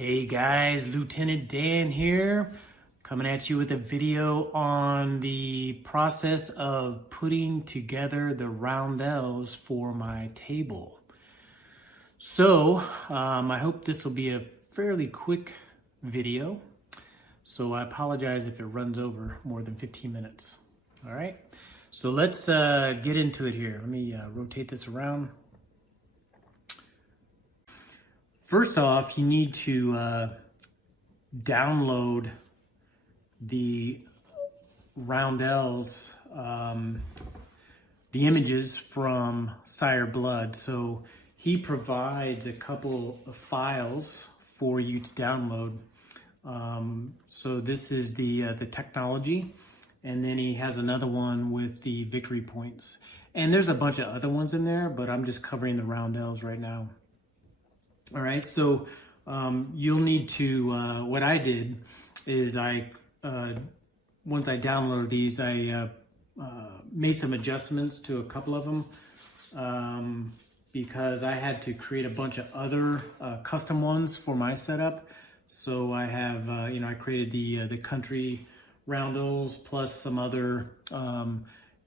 Hey guys, Lieutenant Dan here, coming at you with a video on the process of putting together the roundels for my table. So, I hope this will be a fairly quick video, so I apologize if it runs over more than 15 minutes. All right, so let's get into it here. Let me rotate this around. First off, you need to download the roundels, the images from Sire Blood. So he provides a couple of files for you to download. So this is the technology, and then he has another one with the victory points. And there's a bunch of other ones in there, but I'm just covering the roundels right now. All right, so you'll need to, what I did is once I downloaded these, I made some adjustments to a couple of them because I had to create a bunch of other custom ones for my setup. So I have, I created the country roundels plus some other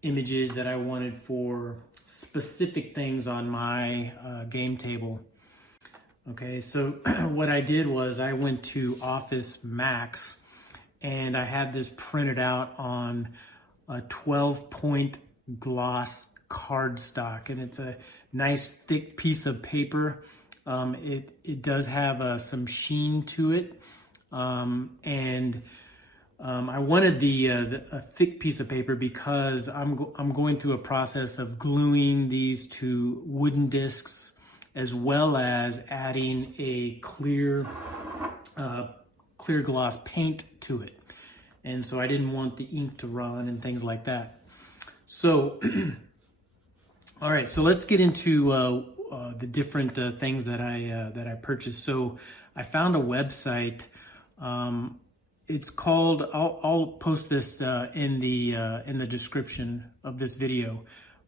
images that I wanted for specific things on my game table. Okay, so what I did was I went to Office Max and I had this printed out on a 12-point gloss cardstock, and it's a nice thick piece of paper. It does have some sheen to it, and I wanted a thick piece of paper because I'm going through a process of gluing these to wooden discs, as well as adding a clear gloss paint to it. And so I didn't want the ink to run and things like that. So, all right, so let's get into the different things that I purchased. So I found a website. It's called, I'll post this in the description of this video,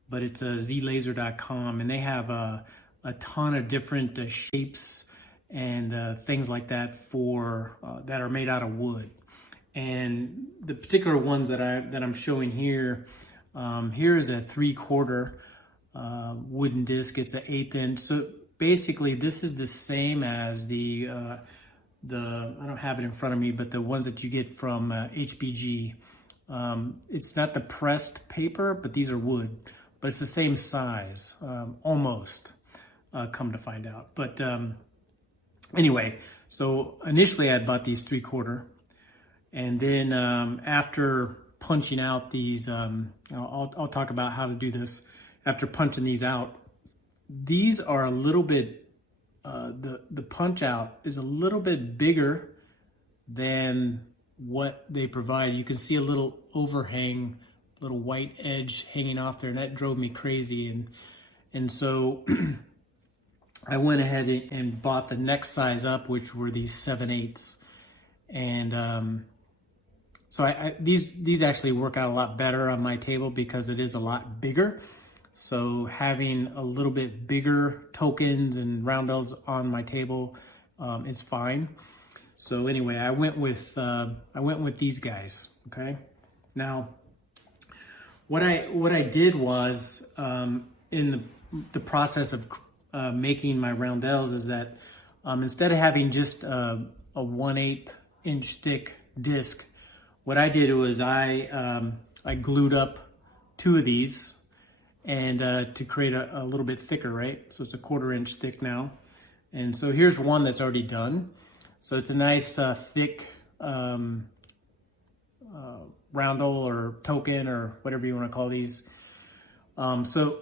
but it's zlaser.com, and they have a ton of different shapes and things like that for that are made out of wood. And the particular ones that I'm showing here, here is a 3/4 wooden disc. It's an 1/8 inch. So basically, this is the same as the I don't have it in front of me, but the ones that you get from HBG. It's not the pressed paper, but these are wood. But it's the same size, almost. Come to find out. But anyway, so initially I had bought these 3/4, and then after punching out these, I'll talk about how to do this. After punching these out, these are a little bit, the punch out is a little bit bigger than what they provide. You can see a little overhang, little white edge hanging off there, and that drove me crazy. And so I went ahead and bought the next size up, which were these 7/8. And so these actually work out a lot better on my table because it is a lot bigger. So having a little bit bigger tokens and roundels on my table is fine. So anyway, I went with these guys. Okay. Now, what I did was in the process of making my roundels is that instead of having just a 1/8 inch thick disc, what I did was I glued up 2 of these and to create a little bit thicker, right? So it's a 1/4 inch thick now. And so here's one that's already done. So it's a nice thick roundel or token or whatever you want to call these. So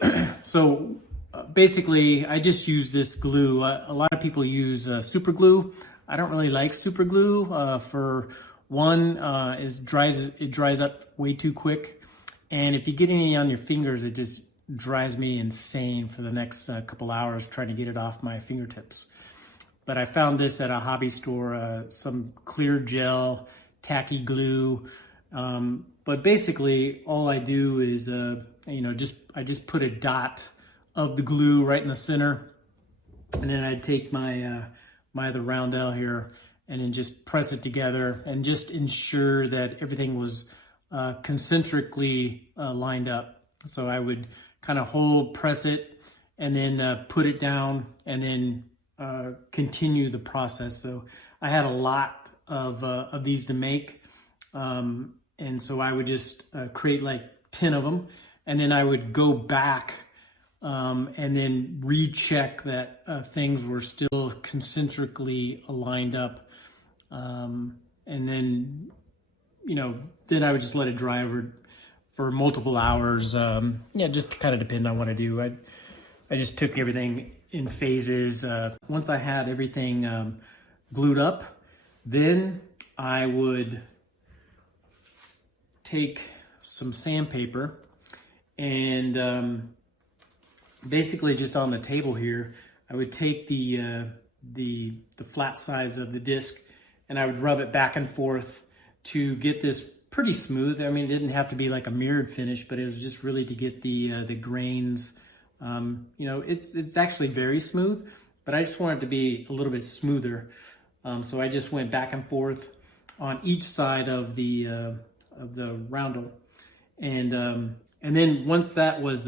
basically, I just use this glue. A lot of people use super glue. I don't really like super glue. For one, it dries up way too quick, and if you get any on your fingers, it just drives me insane for the next couple hours trying to get it off my fingertips. But I found this at a hobby store, some clear gel, tacky glue. But basically, all I do is, I just put a dot of the glue right in the center, and then I'd take my my other roundel here, and then just press it together and just ensure that everything was concentrically lined up. So I would kind of hold, press it, and then put it down, and then continue the process. So I had a lot of these to make, and so I would just create like 10 of them, and then I would go back and then recheck that things were still concentrically lined up, and then then I would just let it dry for multiple hours. Yeah, just to kind of depend on what I do. I just took everything in phases. Once I had everything glued up, then I would take some sandpaper and basically just on the table here, I would take the flat size of the disc and I would rub it back and forth to get this pretty smooth. I mean, it didn't have to be like a mirrored finish, but it was just really to get the grains. It's actually very smooth, but I just wanted it to be a little bit smoother. So I just went back and forth on each side of the roundel, and then once that was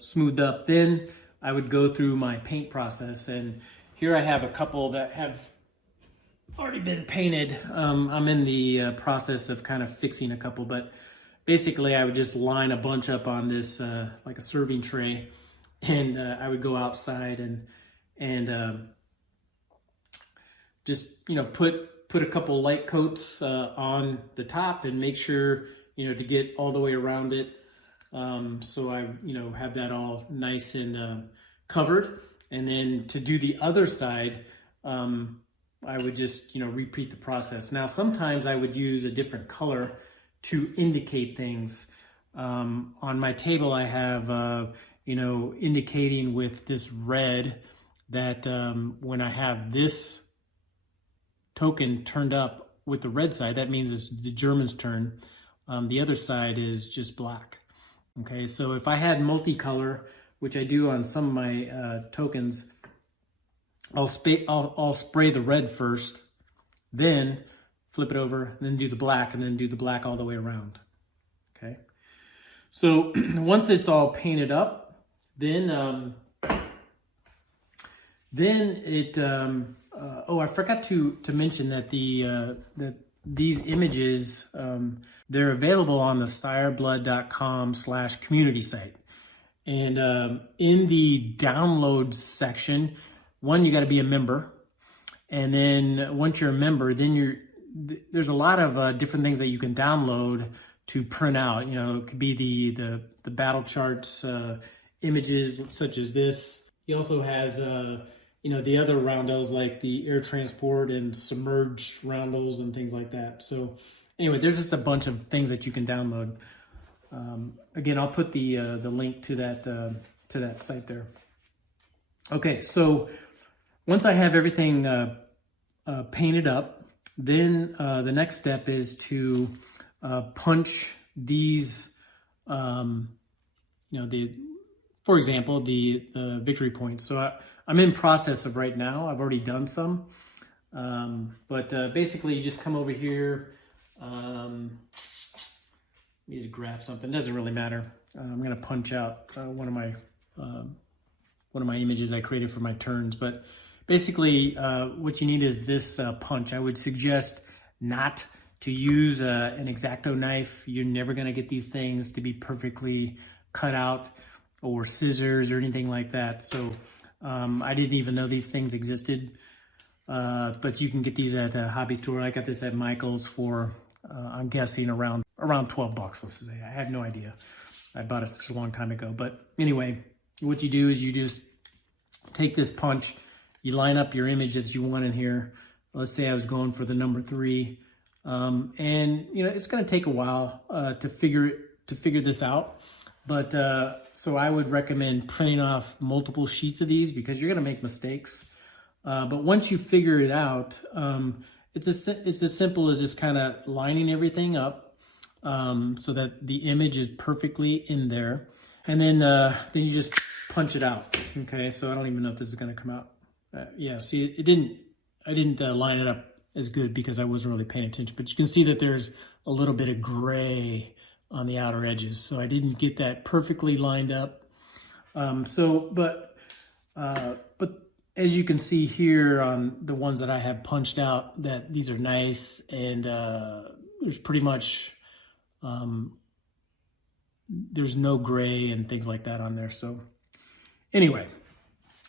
smoothed up, then I would go through my paint process. And here I have a couple that have already been painted. I'm in the process of kind of fixing a couple, but basically I would just line a bunch up on this like a serving tray, and I would go outside and just put a couple light coats on the top and make sure to get all the way around it, so I have that all nice and covered. And then to do the other side, I would just repeat the process. Now sometimes I would use a different color to indicate things. On my table I have indicating with this red that when I have this token turned up with the red side, that means it's the German's turn. The other side is just black. Okay, so if I had multicolor, which I do on some of my tokens, I'll spray the red first, then flip it over, then do the black, and then do the black all the way around. Okay, so once it's all painted up, then it I forgot to mention that that these images, they're available on the sireblood.com/community site. And in the downloads section, you got to be a member. And then once you're a member, then there's a lot of different things that you can download to print out. It could be the battle charts, images such as this. He also has the other roundels like the air transport and submerged roundels and things like that. So anyway, there's just a bunch of things that you can download. Again, I'll put the link to that site there. Okay, so once I have everything painted up, then the next step is to punch these, for example, the victory points. So I'm in process of right now. I've already done some, but basically you just come over here. Let me just grab something. It doesn't really matter. I'm gonna punch out one of my images I created for my turns. But basically, what you need is this punch. I would suggest not to use an X-Acto knife. You're never gonna get these things to be perfectly cut out, or scissors or anything like that. So I didn't even know these things existed, but you can get these at a hobby store. I got this at Michael's for I'm guessing around $12, let's say. I have no idea. I bought it such a long time ago. But anyway, what you do is you just take this punch, you line up your image that you want in here. Let's say I was going for the number 3, and it's going to take a while to figure this out. But so I would recommend printing off multiple sheets of these, because you're going to make mistakes. But once you figure it out, it's as simple as just kind of lining everything up so that the image is perfectly in there, and then you just punch it out. Okay, so I don't even know if this is going to come out. Yeah, see, it didn't didn't line it up as good because I wasn't really paying attention. But you can see that there's a little bit of gray on the outer edges. So I didn't get that perfectly lined up. But as you can see here on the ones that I have punched out, that these are nice, and there's pretty much, there's no gray and things like that on there. So anyway,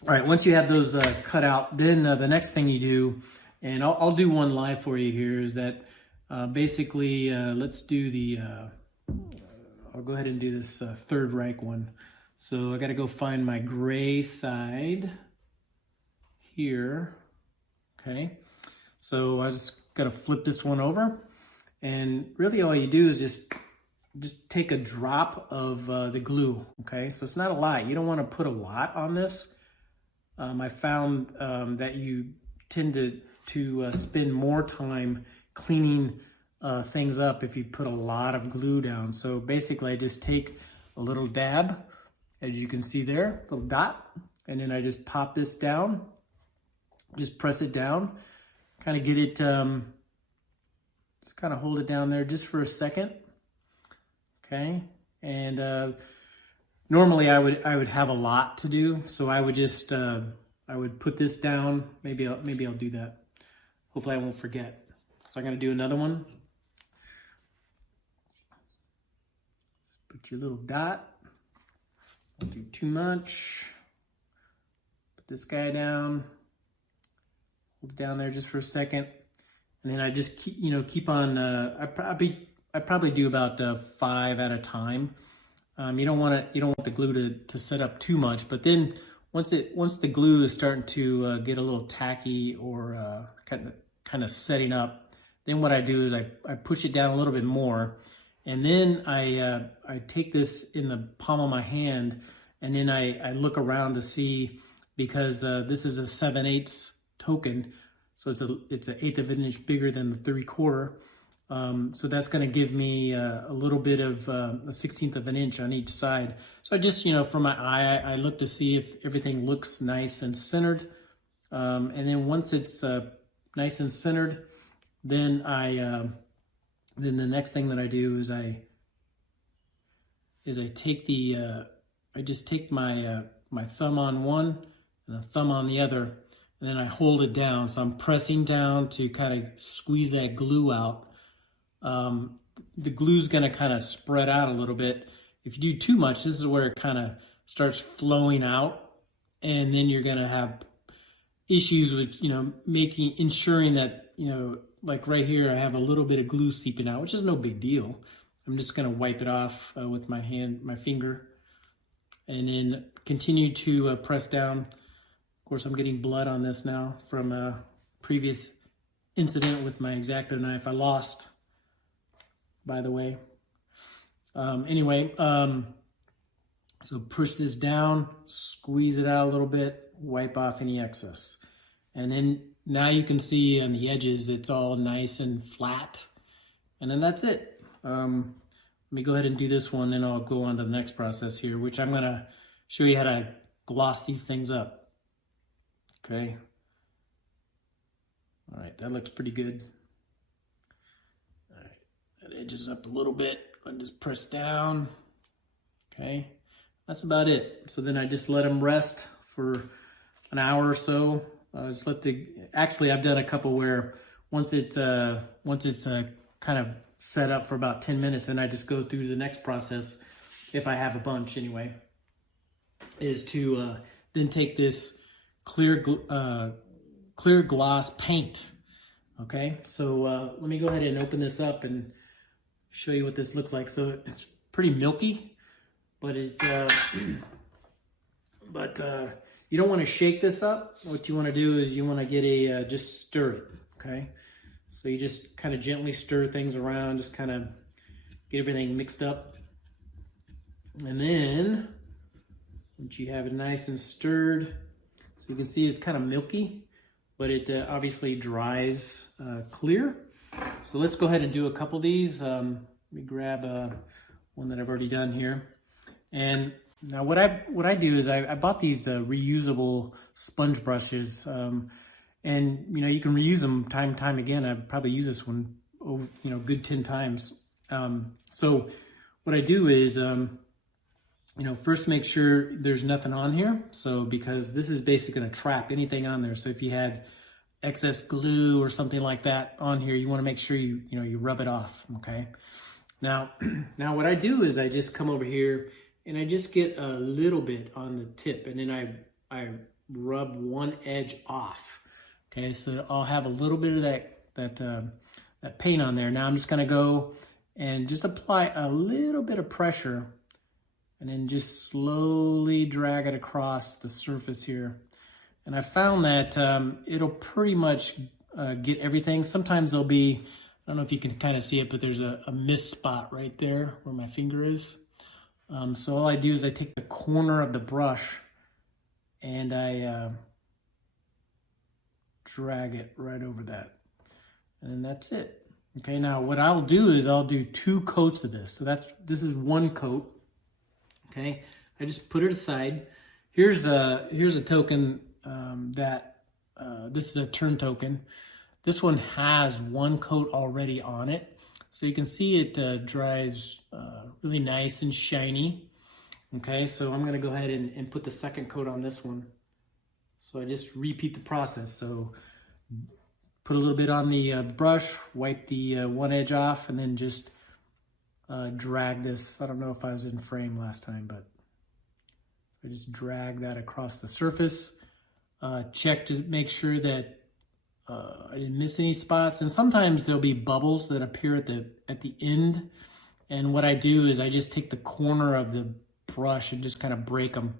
all right, once you have those cut out, then the next thing you do, and I'll do one live for you here, is that basically, let's do the, I'll go ahead and do this Third Reich one. So I got to go find my gray side here. Okay, so I just got to flip this one over, and really all you do is just take a drop of the glue. Okay, so it's not a lot. You don't want to put a lot on this. I found that you tend to spend more time cleaning things up if you put a lot of glue down. So basically I just take a little dab, as you can see there, little dot, and then I just pop this down, just press it down, kind of get it, just kind of hold it down there just for a second. Okay, and normally I would have a lot to do, so I would just I would put this down. Maybe I'll do that. Hopefully I won't forget. So I'm gonna do another one. Put your little dot. Don't do too much. Put this guy down. Hold it down there just for a second, and then I just keep on. I probably do about 5 at a time. You don't want the glue to set up too much, but then once the glue is starting to get a little tacky or kind of setting up, then what I do is I push it down a little bit more, and then I take this in the palm of my hand, and then I look around to see, because this is a 7/8 token, so it's an 1/8 of an inch bigger than the 3/4. So that's going to give me a little bit of a 1/16 of an inch on each side. So I just, from my eye, I look to see if everything looks nice and centered. And then once it's nice and centered, then then the next thing that I do is I take I just take my my thumb on one and a thumb on the other, and then I hold it down. So I'm pressing down to kind of squeeze that glue out. The glue's going to kind of spread out a little bit. If you do too much, this is where it kind of starts flowing out, and then you're going to have issues with, ensuring that, like right here, I have a little bit of glue seeping out, which is no big deal. I'm just going to wipe it off with my finger, and then continue to press down. Of course, I'm getting blood on this now from a previous incident with my X-Acto knife. I lost, by the way. So push this down, squeeze it out a little bit, wipe off any excess. And then now you can see on the edges, it's all nice and flat. And then that's it. Let me go ahead and do this one, then I'll go on to the next process here, which I'm gonna show you how to gloss these things up. Okay. All right, that looks pretty good. All right, that edges up a little bit. I just press down. Okay, that's about it. So then I just let them rest for an hour or so. Just let actually I've done a couple where once it's kind of set up for about 10 minutes, then I just go through the next process, if I have a bunch anyway, is to then take this clear gloss paint. Okay, so let me go ahead and open this up and show you what this looks like. So it's pretty milky, but you don't want to shake this up. What you want to do is you want to get just stir it. Okay, so you just kind of gently stir things around, just kind of get everything mixed up, and then once you have it nice and stirred, so you can see it's kind of milky, but it obviously dries clear. So let's go ahead and do a couple of these. Let me grab one that I've already done here. And now what I do is I bought these reusable sponge brushes. And, you can reuse them time and time again. I'd probably use this one, good 10 times. So what I do is, first make sure there's nothing on here. So because this is basically going to trap anything on there. So if you had excess glue or something like that on here, you want to make sure you rub it off. Okay. Now what I do is I just come over here and I just get a little bit on the tip, and then I rub one edge off. Okay, so I'll have a little bit of that paint on there. Now I'm just gonna go and just apply a little bit of pressure and then just slowly drag it across the surface here. And I found that it'll pretty much get everything. Sometimes there'll be, I don't know if you can kind of see it, but there's a missed spot right there where my finger is. So all I do is I take the corner of the brush and I drag it right over that. And then that's it. Okay, now what I'll do is I'll do 2 coats of this. So this is 1 coat. Okay, I just put it aside. Here's a token this is a turn token. This one has 1 coat already on it. So you can see it dries really nice and shiny. Okay, so I'm gonna go ahead and put the 2nd coat on this one. So I just repeat the process. So put a little bit on the brush, wipe the one edge off, and then just drag this. I don't know if I was in frame last time, but I just drag that across the surface. Check to make sure that I didn't miss any spots. And sometimes there'll be bubbles that appear at the end. And what I do is I just take the corner of the brush and just kind of break them.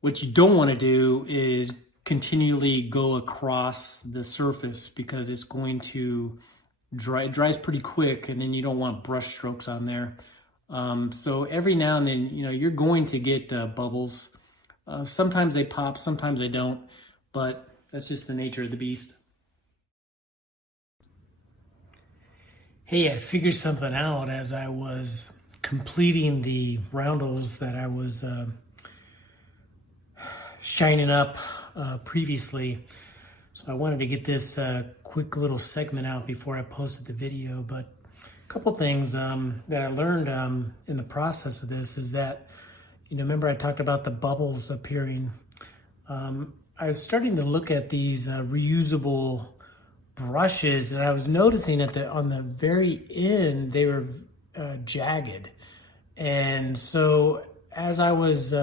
What you don't want to do is continually go across the surface, because it's going to dry. It dries pretty quick, and then you don't want brush strokes on there. So every now and then, you're going to get bubbles. Sometimes they pop, sometimes they don't, but that's just the nature of the beast. Hey, I figured something out as I was completing the roundels that I was shining up previously. So I wanted to get this quick little segment out before I posted the video. But a couple things that I learned in the process of this is that, remember I talked about the bubbles appearing. I was starting to look at these reusable brushes, and I was noticing on the very end they were jagged. And so as I was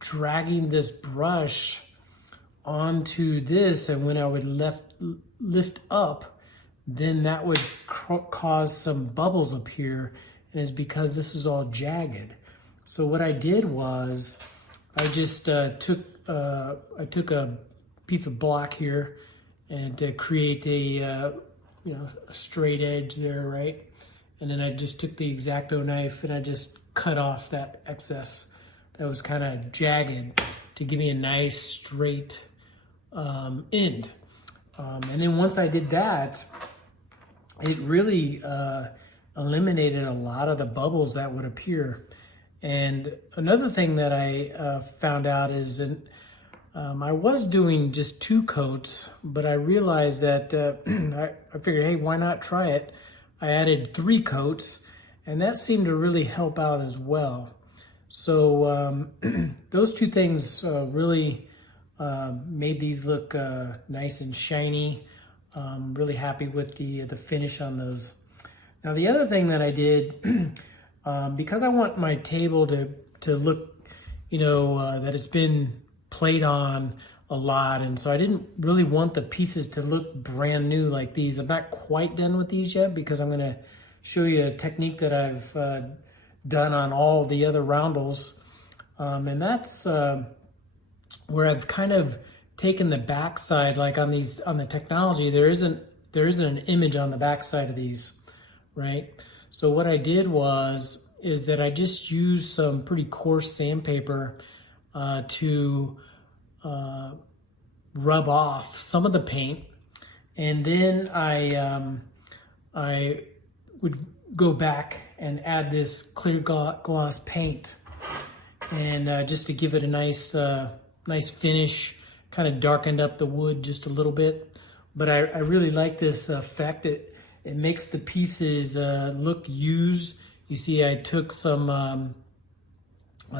dragging this brush onto this, and when I would lift up, then that would cause some bubbles appear, and it's because this is all jagged. So what I did was I just took a piece of block here and to create a straight edge there, right? And then I just took the X-Acto knife and I just cut off that excess that was kind of jagged to give me a nice straight end. And then once I did that, it really eliminated a lot of the bubbles that would appear. And another thing that I found out is that I was doing just 2 coats, but I realized that I figured, hey, why not try it? I added 3 coats, and that seemed to really help out as well. So those 2 things really made these look nice and shiny. Really happy with the finish on those. Now the other thing that I did, because I want my table to look, that it's been played on a lot, and so I didn't really want the pieces to look brand new like these. I'm not quite done with these yet, because I'm going to show you a technique that I've done on all the other roundels, and that's where I've kind of taken the backside, like on the technology, there isn't an image on the backside of these, right? So what I did is that I just used some pretty coarse sandpaper to rub off some of the paint, and then I would go back and add this clear gloss paint, and just to give it a nice nice finish, kind of darkened up the wood just a little bit. But I really like this effect. It makes the pieces look used. You see, I took some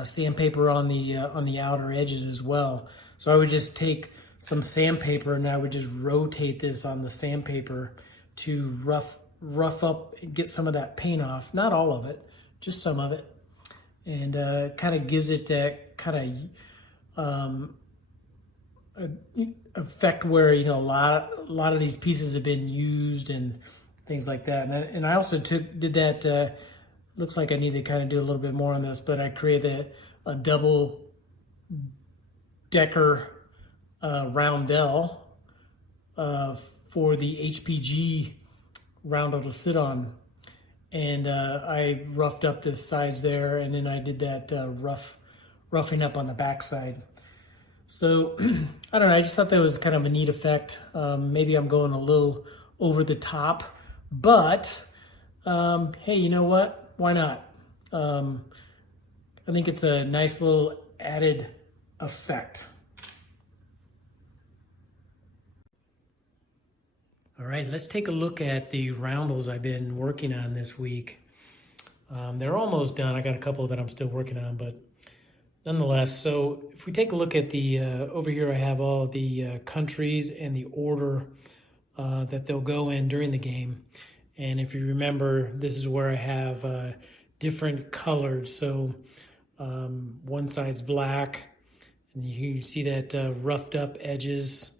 sandpaper on the outer edges as well. So I would just take some sandpaper and I would just rotate this on the sandpaper to rough up and get some of that paint off. Not all of it, just some of it. And kind of gives it that kind of effect where, you know, a lot of these pieces have been used and things like that. And I also did that. Looks like I need to kind of do a little bit more on this, but I created a double decker roundel for the HPG roundel to sit on. And I roughed up the sides there, and then I did that roughing up on the backside. So I don't know, I just thought that was kind of a neat effect. Maybe I'm going a little over the top, but hey, you know what? Why not? I think it's a nice little added effect. All right, let's take a look at the roundels I've been working on this week. They're almost done. I got a couple that I'm still working on, but nonetheless. So if we take a look at the, over here I have all the countries and the order that they'll go in during the game. And if you remember, this is where I have different colors. So one side's black, and you see that roughed up edges.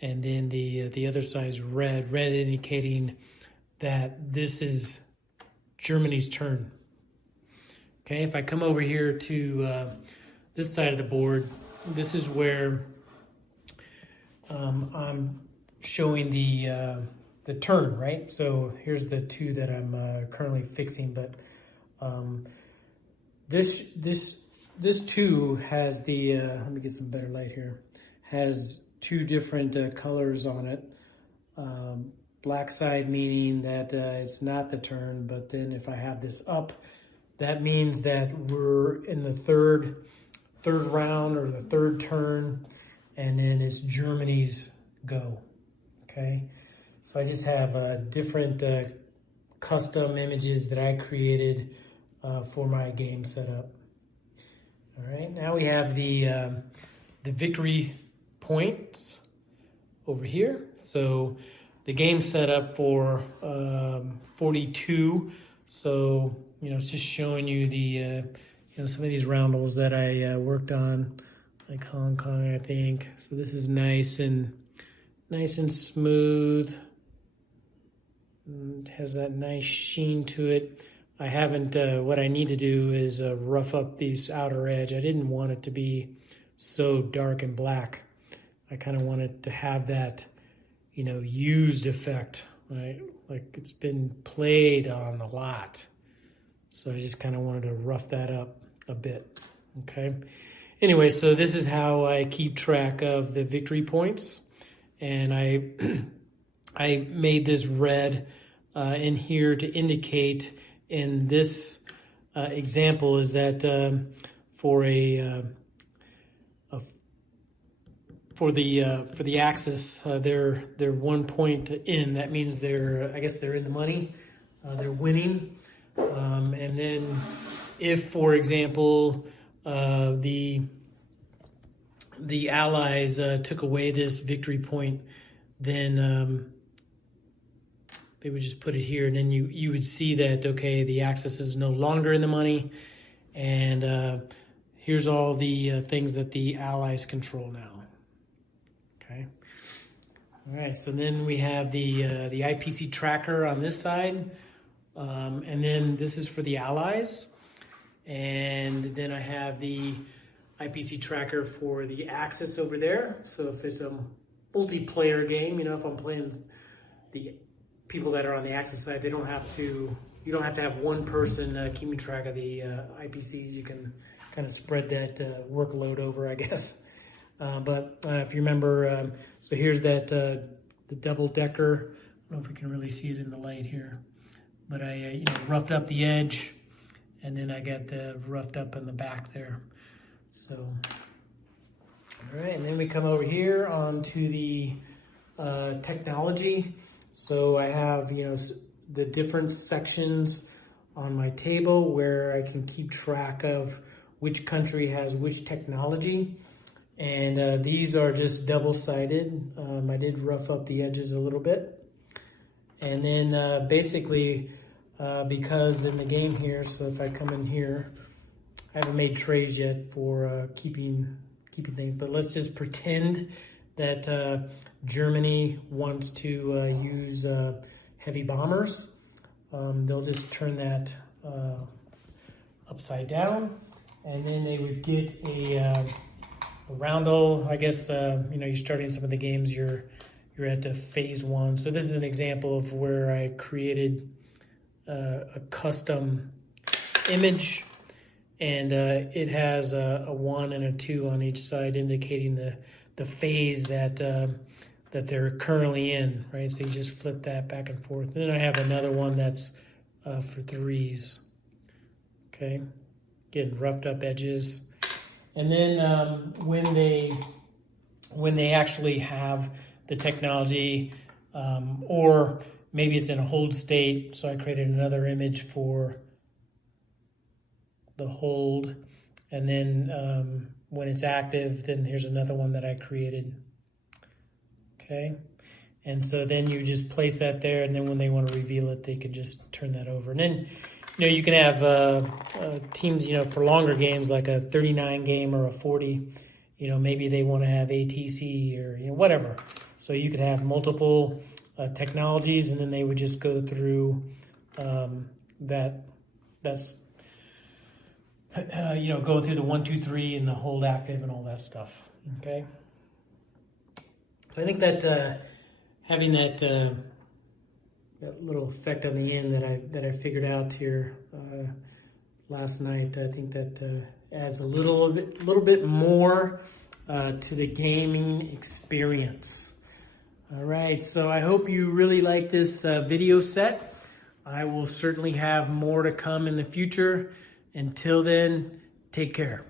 And then the other side's red indicating that this is Germany's turn. Okay, if I come over here to this side of the board, this is where I'm showing the turn, right? So here's the two that I'm currently fixing, but this two has the, let me get some better light here, has two different colors on it. Black side meaning that it's not the turn, but then if I have this up, that means that we're in the third round or the third turn, and then it's Germany's go, okay? So I just have different custom images that I created for my game setup. All right, now we have the victory points over here. So the game set up for 42. So, you know, it's just showing you the, you know, some of these roundels that I worked on, like Hong Kong, I think. So this is nice and smooth. It has that nice sheen to it. I haven't, what I need to do is rough up this outer edge. I didn't want it to be so dark and black. I kind of wanted to have that, you know, used effect, right? Like it's been played on a lot. So I just kind of wanted to rough that up a bit, okay? Anyway, so this is how I keep track of the victory points. And I made this red in here to indicate in this example is that for the axis, they're 1 point in. That means I guess they're in the money. They're winning. And then if, for example, the Allies took away this victory point, then they would just put it here, and then you would see that, okay, the axis is no longer in the money, and here's all the things that the Allies control now. Okay. All right, so then we have the IPC tracker on this side, and then this is for the Allies, and then I have the IPC tracker for the Axis over there. So if it's a multiplayer game, you know, if I'm playing the people that are on the Axis side, you don't have to have one person keeping track of the IPCs. You can kind of spread that workload over, I guess. But if you remember, so here's that the double decker. I don't know if we can really see it in the light here, but I you know, roughed up the edge, and then I got the roughed up in the back there. So All right, and then we come over here onto the technology. So I have, the different sections on my table where I can keep track of which country has which technology. And these are just double-sided. I did rough up the edges a little bit. And then basically, because in the game here, so if I come in here, I haven't made trays yet for keeping things, but let's just pretend that Germany wants to use heavy bombers. They'll just turn that upside down, and then they would get a roundel. I guess you're starting some of the games. You're at the phase 1. So this is an example of where I created a custom image, and it has a 1 and a 2 on each side, indicating the phase that they're currently in, right? So you just flip that back and forth. And then I have another one that's for 3s. Okay, getting roughed up edges. And then when they actually have the technology, or maybe it's in a hold state, so I created another image for the hold. And then when it's active, then here's another one that I created. Okay, and so then you just place that there, and then when they want to reveal it, they could just turn that over. And then, you can have teams, for longer games, like a 39 game or a 40, maybe they want to have ATC or, whatever. So you could have multiple technologies, and then they would just go through that's going through the 1, 2, 3 and the hold active and all that stuff. Okay. So I think that having that little effect on the end that I figured out here last night, I think that adds a little bit more to the gaming experience. All right, so I hope you really like this video set. I will certainly have more to come in the future. Until then, take care.